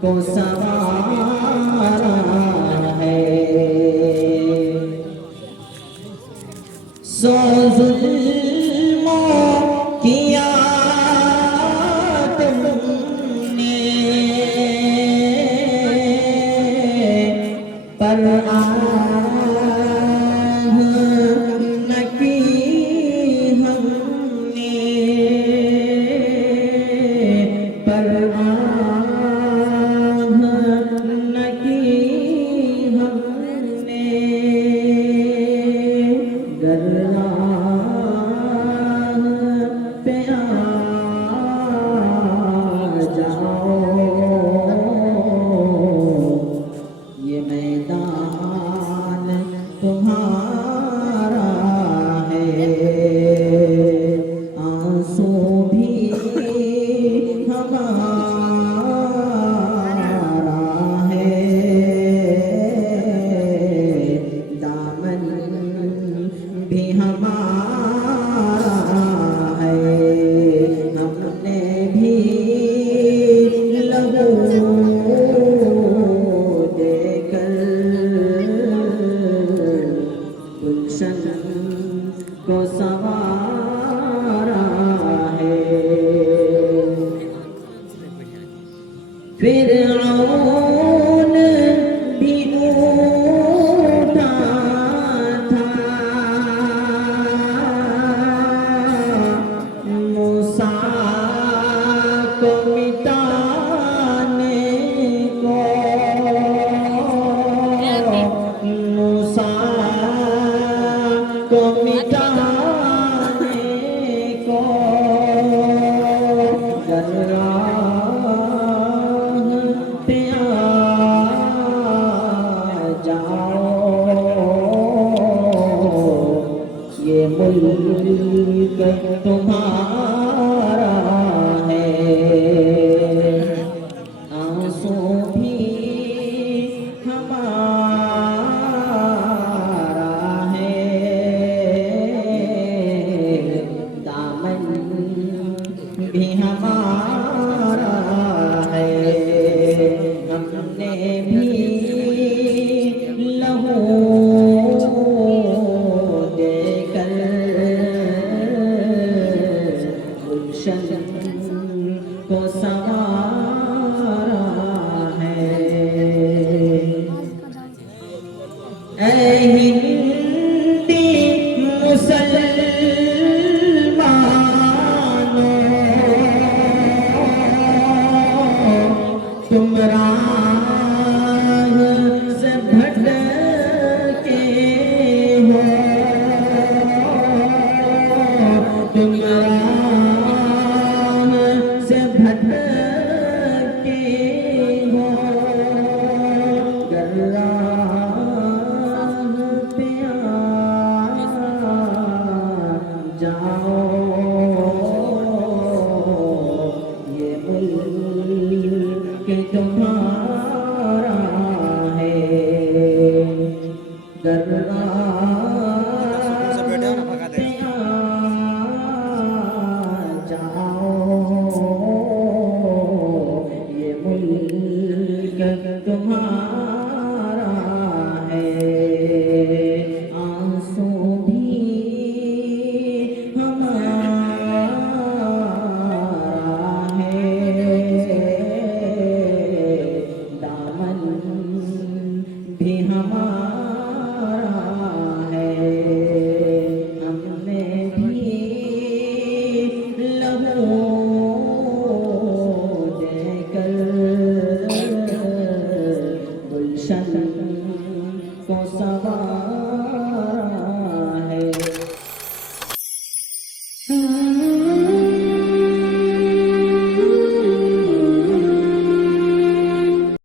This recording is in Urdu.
کو سوارا ہے سو ظلموں کیا تم نے پر آہ نہ کی ہم نے پر یہ میدان تمہارا ہے آنسو بھی ہمارا ہے دامن بھی ہمارا ہے ہم نے بھی لہو گلشن کو سوارا ہے فرعون بھی اٹھا تھا موسیٰ کو مٹانے کو موسیٰ کو مٹانے کو در راہ پہ آ جاؤ یہ ملک تمہارا ہے آنسو بھی ہمارا ہے دامن بھی ہمارا ہے ہم نے بھی لہو دے کر گلشن کو سوارا ہے اے ہندی مسلمانوں تم راہ سے بھٹکے ہو تم راہ سے بھٹکے ہو گر راہ پہ آ جاؤ یہ ملک تمہارا